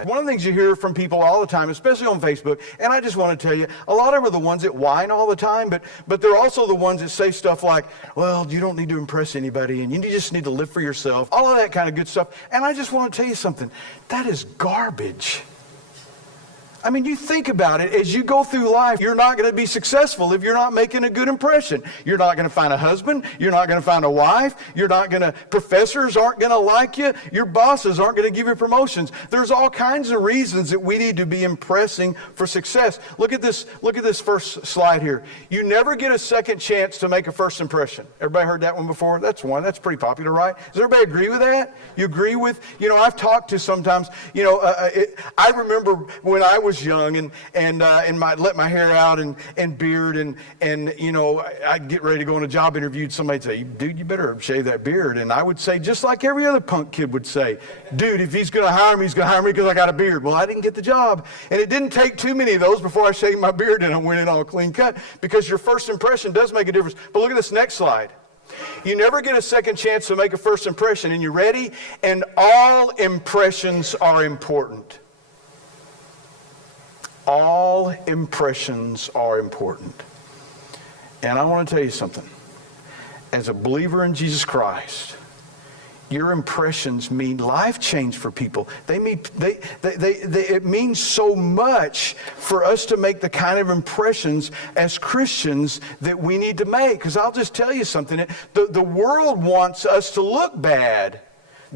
bad. One of the things you hear from people all the time, especially on Facebook, and I just want to tell you, a lot of them are the ones that whine all the time, but they're also the ones that say stuff like, well, you don't need to impress anybody, and you just need to live for yourself, all of that kind of good stuff. And I just want to tell you something. That is garbage. I mean, you think about it, as you go through life, you're not going to be successful if you're not making a good impression. You're not going to find a husband. You're not going to find a wife. Professors aren't going to like you. Your bosses aren't going to give you promotions. There's all kinds of reasons that we need to be impressing for success. Look at this first slide here. You never get a second chance to make a first impression. Everybody heard that one before? That's one. That's pretty popular, right? Does everybody agree with that? You agree with, I've talked to sometimes, I remember when I was young and let my hair out and beard and I'd get ready to go on a job interview, and somebody'd say, dude, you better shave that beard. And I would say, just like every other punk kid would say, dude, if he's going to hire me, he's going to hire me because I got a beard. Well, I didn't get the job. And it didn't take too many of those before I shaved my beard and I went in all clean cut, because your first impression does make a difference. But look at this next slide. You never get a second chance to make a first impression. And you ready? And all impressions are important. All impressions are important. And I want to tell you something. As a believer in Jesus Christ, your impressions mean life change for people. It means so much for us to make the kind of impressions as Christians that we need to make. Because I'll just tell you something. The world wants us to look bad.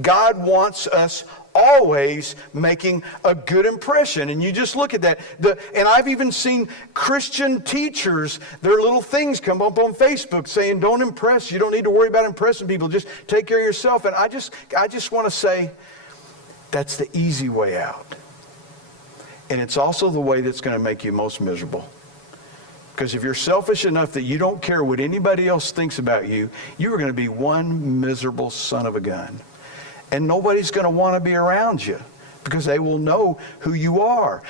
God wants us always making a good impression. And you just look at that. And I've even seen Christian teachers, their little things come up on Facebook saying, don't impress. You don't need to worry about impressing people. Just take care of yourself. And I just want to say, that's the easy way out. And it's also the way that's going to make you most miserable. Because if you're selfish enough that you don't care what anybody else thinks about you, you are going to be one miserable son of a gun. And nobody's going to want to be around you because they will know who you are.